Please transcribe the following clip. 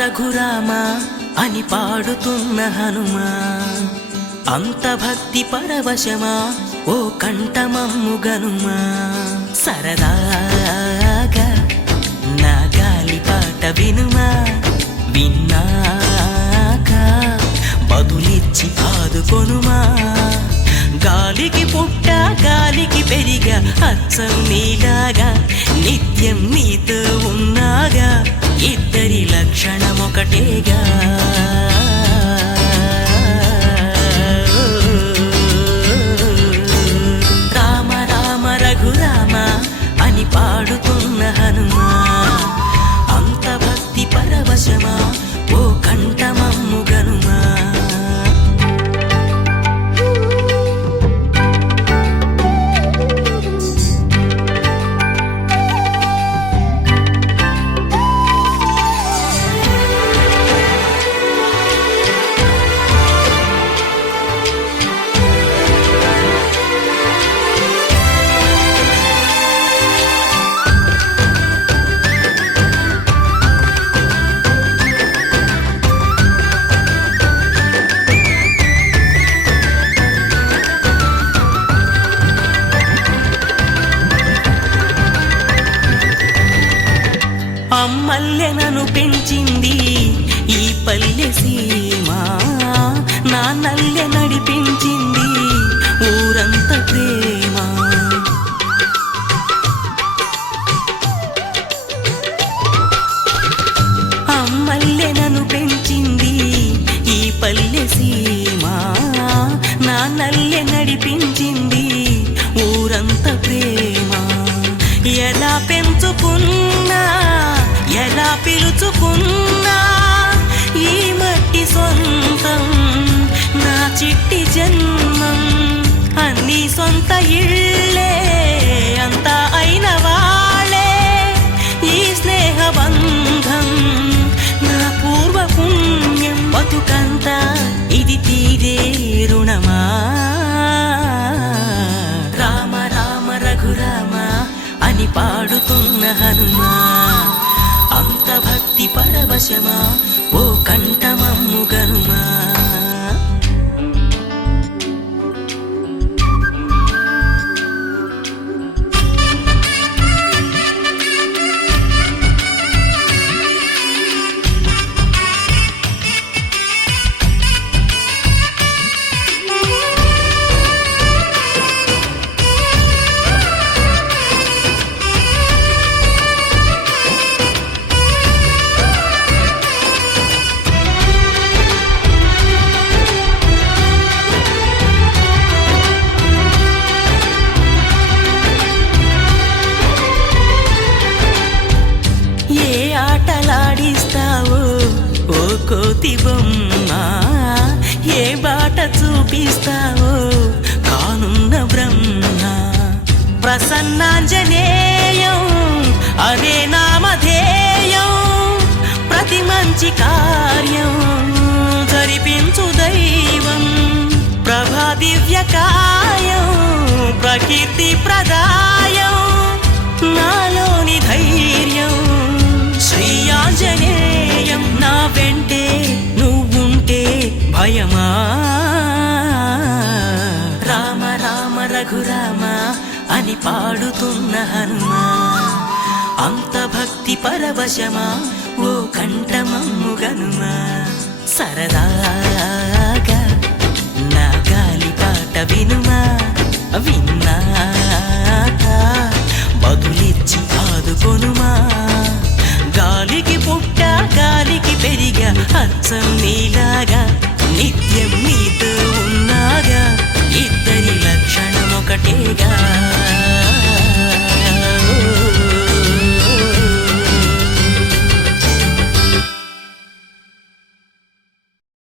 రఘురామ అని పాడుతున్న హనుమా, అంత భక్తి పరవశమా ఓ కంఠమమ్ము గనుమా. సరదాగా నా గాలి పాట వినుమా, విన్నాక బదులిచ్చి ఆదుకొనుమా. గాలికి పుట్ట గాలికి పెరిగా అచ్చం నీలాగా, నిత్యం నీతో ఉన్నాగా, ఇద్దరి లక్షణమొకటేగా. రామ రామ రఘురామ అని పాడుతున్న హనుమా, అంత భక్తి పరవశమా ఓ కంఠమమ్ము గనుమా. అమ్మల్లె నన్ను పెంచింది ఈ పల్లె సీమ, నా నల్లె నడిపించింది ఊరంత ప్రేమ. అమ్మల్లె నన్ను పెంచింది ఈ పల్లె సీమ, నా నల్లె నడిపించింది ఊరంత ప్రేమ. ఎలా పెంచుకున్నా ఎలా పిలుచుకున్నా ఈ మట్టి సొంతం, నా చిట్టి జన్మం. అన్నీ సొంత ఇళ్ళే అంతా అయిన వాళ్ళే ఈ స్నేహ బంధం, నా పూర్వ పుణ్యం. బతుకంతా ఇది తీరే రుణమా. రామ రామ రఘురామ అని పాడుతున్న హనుమా, అంత భక్తి పరవశమా ఓ కంఠమమ్ము గనుమా. ఆటలాడిస్తావో ఓ కోతి బొమ్మ, ఏ బాట చూపిస్తావో కానున్న బ్రహ్మ. ప్రసన్నాంజనేయం అదే నామధేయం, ప్రతి మంచి కార్యం జరిపించు దైవం. ప్రభా దివ్య కాయం ప్రకీర్తి ప్రదాయం, నాలోని ధైర్యం శ్రీ ఆంజనేయం. నా వెంటే నువ్వుంటే భయమా. రామ రామ రఘురామ అని పాడుతున్న హనుమా, అంత భక్తి పరవశమా ఓ కంఠమమ్ము గనుమా. సరదాగా నా గాలి పాట వినుమా, విన్నాక బదులిచ్చి ఆదుకొనుమా. గాలికి పుట్ట గాలికి అచ్చం నీలాగా నిత్యం నీతో ఉన్నాగా ఇద్దరి లక్షణం ఒకటేగా